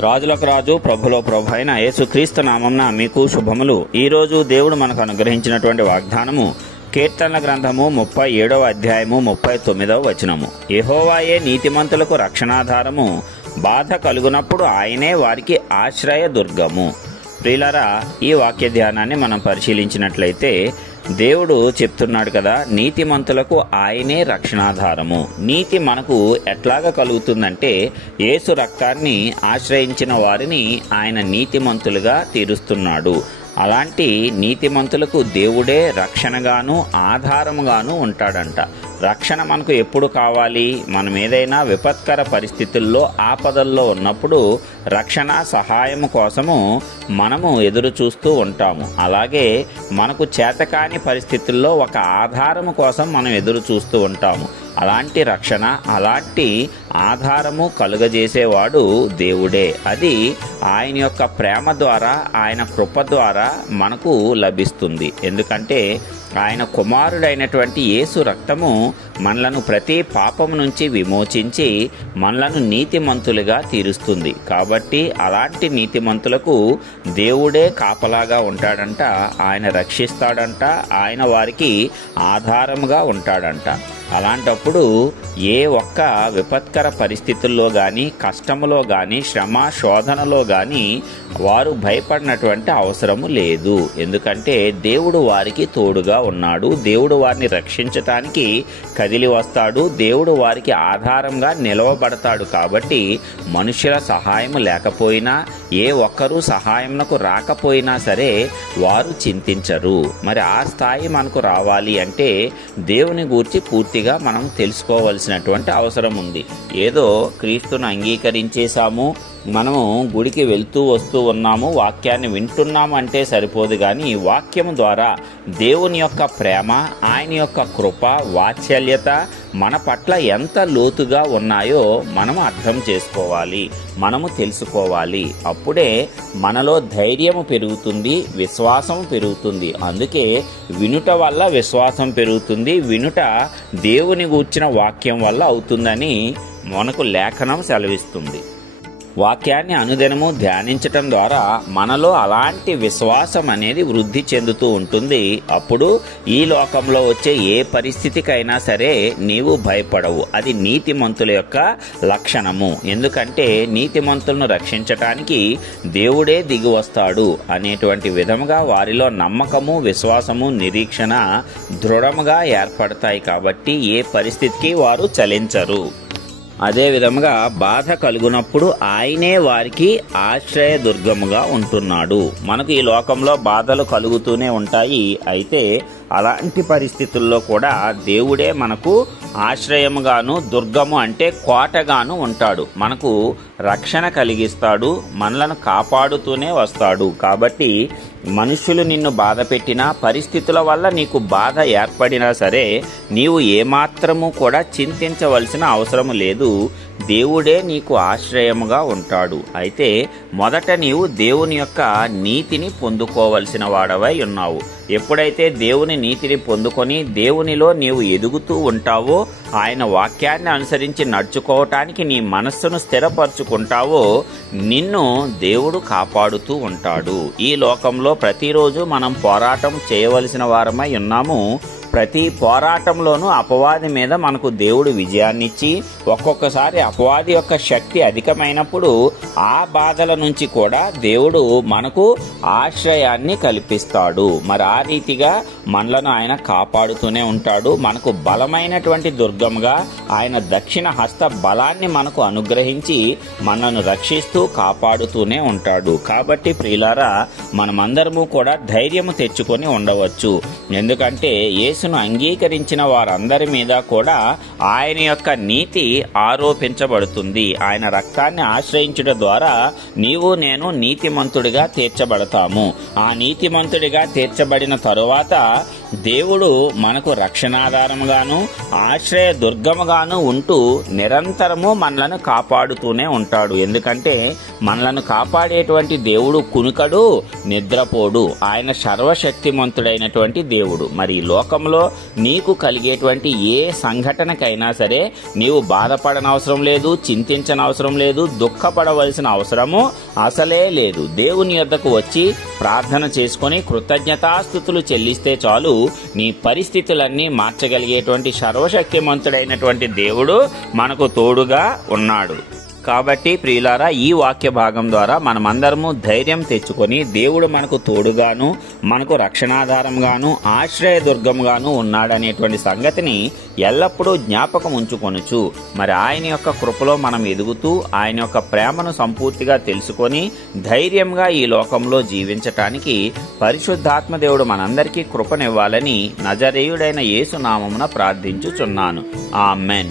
రాజులకు రాజు ప్రభులో ప్రభు అయిన యేసుక్రీస్తు నామమున మీకు శుభములు. ఈరోజు దేవుడు మనకు అనుగ్రహించినటువంటి వాగ్దానము కీర్తనల గ్రంథము 37వ అధ్యాయము 39వ వచనము. యెహోవాయే నీతిమంతులకు రక్షణాధారము, బాధ కలుగునప్పుడు ఆయనే వారికి ఆశ్రయ దుర్గము. ప్రియులారా, ఈ వాక్య ధ్యానాన్ని మనం పరిశీలించినట్లయితే దేవుడు చెప్తున్నాడు కదా, నీతిమంతులకు ఆయనే రక్షణాధారము. నీతి మనకు ఎట్లాగా కలుగుతుందంటే యేసు రక్తాన్ని ఆశ్రయించిన వారిని ఆయన నీతిమంతులుగా తీరుస్తున్నాడు. అలాంటి నీతిమంతులకు దేవుడే రక్షణగాను ఆధారముగాను ఉంటాడంట. రక్షణ మనకు ఎప్పుడు కావాలి? మనం ఏదైనా విపత్కర పరిస్థితుల్లో ఆపదల్లో ఉన్నప్పుడు రక్షణ సహాయము కోసము మనము ఎదురు చూస్తూ ఉంటాము. అలాగే మనకు చేతకాని పరిస్థితుల్లో ఒక ఆధారము కోసం మనం ఎదురు చూస్తూ ఉంటాము. అలాంటి రక్షణ, అలాంటి ఆధారము కలుగజేసేవాడు దేవుడే. అది ఆయన యొక్క ప్రేమ ద్వారా, ఆయన కృప ద్వారా మనకు లభిస్తుంది. ఎందుకంటే ఆయన కుమారుడైనటువంటి యేసు రక్తము మనలను ప్రతి పాపము నుంచి విమోచించి మనలను నీతిమంతులుగా తీరుస్తుంది. కాబట్టి అలాంటి నీతిమంతులకు దేవుడే కాపలాగా ఉంటాడంట, ఆయన రక్షిస్తాడంట, ఆయన వారికి ఆధారముగా ఉంటాడంట. అలాంటప్పుడు ఏ ఒక్క విపత్కర పరిస్థితుల్లో కానీ, కష్టములో కానీ, శ్రమ శోధనలో కానీ వారు భయపడినటువంటి అవసరము లేదు. ఎందుకంటే దేవుడు వారికి తోడుగా ఉన్నాడు. దేవుడు వారిని రక్షించటానికి కదిలి వస్తాడు. దేవుడు వారికి ఆధారంగా నిలవబడతాడు. కాబట్టి మనుషుల సహాయం లేకపోయినా, ఏ ఒక్కరూ సహాయంకు రాకపోయినా సరే వారు చింతించరు. మరి ఆ స్థాయి మనకు రావాలి అంటే దేవుని గూర్చి పూర్తిగా మనం తెలుసుకోవలసినటువంటి అవసరం ఉంది. ఏదో క్రీస్తును అంగీకరించేశాము, మనము గుడికి వెళ్తూ వస్తూ ఉన్నాము, వాక్యాన్ని వింటున్నాము అంటే సరిపోదు. కానీ వాక్యము ద్వారా దేవుని యొక్క ప్రేమ, ఆయన యొక్క కృప, వాత్సల్యత మన పట్ల ఎంత లోతుగా ఉన్నాయో మనము అర్థం చేసుకోవాలి, మనము తెలుసుకోవాలి. అప్పుడే మనలో ధైర్యము పెరుగుతుంది, విశ్వాసం పెరుగుతుంది. అందుకే వినుట వల్ల విశ్వాసం పెరుగుతుంది, వినుట దేవుని గూర్చిన వాక్యం వల్ల అవుతుందని మనకు లేఖనం సెలవిస్తుంది. వాక్యాన్ని అనుదినము ధ్యానించటం ద్వారా మనలో అలాంటి విశ్వాసం అనేది వృద్ధి చెందుతూ ఉంటుంది. అప్పుడు ఈ లోకంలో వచ్చే ఏ పరిస్థితికైనా సరే నీవు భయపడవు. అది నీతిమంతుల యొక్క లక్షణము. ఎందుకంటే నీతిమంతులను రక్షించటానికి దేవుడే దిగి వస్తాడు అనేటువంటి విధముగా వారిలో నమ్మకము, విశ్వాసము, నిరీక్షణ దృఢముగా ఏర్పడతాయి. కాబట్టి ఏ పరిస్థితికి వారు చలించరు. అదే విధముగా బాధ కలుగునప్పుడు ఆయనే వారికి ఆశ్రయ దుర్గముగా ఉంటున్నాడు. మనకు ఈ లోకంలో బాధలు కలుగుతూనే ఉంటాయి. అయితే అలాంటి పరిస్థితుల్లో కూడా దేవుడే మనకు ఆశ్రయముగాను, దుర్గము అంటే కోటగాను ఉంటాడు. మనకు రక్షణ కలిగిస్తాడు, మనలను కాపాడుతూనే వస్తాడు. కాబట్టి మనుషులు నిన్ను బాధ పెట్టినా, పరిస్థితుల వల్ల నీకు బాధ ఏర్పడినా సరే నీవు ఏమాత్రము కూడా చింతించవలసిన అవసరం లేదు. దేవుడే నీకు ఆశ్రయముగా ఉంటాడు. అయితే మొదట నీవు దేవుని యొక్క నీతిని పొందుకోవలసిన వాడవై ఉన్నావు. ఎప్పుడైతే దేవుని నీతిని పొందుకొని దేవునిలో నీవు ఎదుగుతూ ఉంటావో, ఆయన వాక్యాన్ని అనుసరించి నడుచుకోవటానికి నీ మనస్సును స్థిరపరచుకుంటావో, నిన్ను దేవుడు కాపాడుతూ ఉంటాడు. ఈ లోకంలో ప్రతిరోజు మనం పోరాటం చేయవలసిన వారమై ఉన్నాము. ప్రతి పోరాటంలోనూ అపవాది మీద మనకు దేవుడు విజయాన్నిచ్చి, ఒక్కొక్కసారి అపవాది యొక్క శక్తి అధికమైనప్పుడు ఆ బాధల నుంచి కూడా దేవుడు మనకు ఆశ్రయాన్ని కల్పిస్తాడు. మరి ఆ రీతిగా మనలను ఆయన కాపాడుతూనే ఉంటాడు. మనకు బలమైనటువంటి దుర్గంగా ఆయన దక్షిణ హస్త బలాన్ని మనకు అనుగ్రహించి మనను రక్షిస్తూ కాపాడుతూనే ఉంటాడు. కాబట్టి ప్రియులారా, మనమందరము కూడా ధైర్యము తెచ్చుకొని ఉండవచ్చు. ఎందుకంటే యేసును అంగీకరించిన వారందరి మీద కూడా ఆయన యొక్క నీతి ఆరోపించబడుతుంది. ఆయన రక్తాన్ని ఆశ్రయించుట ద్వారా నీవు నేను నీతిమంతుడిగా తీర్చబడతాము. ఆ నీతిమంతుడిగా తీర్చబడిన తరువాత దేవుడు మనకు రక్షణాధారముగాను ఆశ్రయ దుర్గముగాను ఉంటూ నిరంతరము మనలను కాపాడుతూనే ఉంటాడు. ఎందుకంటే మనలను కాపాడేటువంటి దేవుడు కునుకడు, నిద్రపోడు. ఆయన సర్వశక్తిమంతుడైనటువంటి దేవుడు. మరి ఈ లోకంలో నీకు కలిగేటువంటి ఏ సంఘటనకైనా సరే నీవు బాధపడనవసరం లేదు, చింతించనవసరం లేదు, దుఃఖపడవలసిన అవసరము అసలే లేదు. దేవుని యొద్దకు వచ్చి ప్రార్థన చేసుకుని కృతజ్ఞతాస్తుతులు చెల్లిస్తే చాలు, నీ పరిస్థితులన్నీ మార్చగలిగేటువంటి సర్వశక్తిమంతుడైనటువంటి దేవుడు మనకు తోడుగా ఉన్నాడు. కాబట్టి ప్రియులారా, ఈ వాక్య భాగం ద్వారా మనమందరము ధైర్యం తెచ్చుకొని దేవుడు మనకు తోడుగాను, మనకు రక్షణాధారంగాను, ఆశ్రయదుర్గంగాను ఉన్నాడనేటువంటి సంగతిని ఎల్లప్పుడూ జ్ఞాపకం ఉంచుకొనుచు మరి ఆయన యొక్క కృపలో మనం ఎదుగుతూ ఆయన యొక్క ప్రేమను సంపూర్తిగా తెలుసుకొని ధైర్యంగా ఈ లోకంలో జీవించటానికి పరిశుద్ధాత్మ దేవుడు మనందరికీ కృపనివ్వాలని నజరేయుడైన యేసు నామమున ప్రార్థించుచున్నాను. ఆమేన్.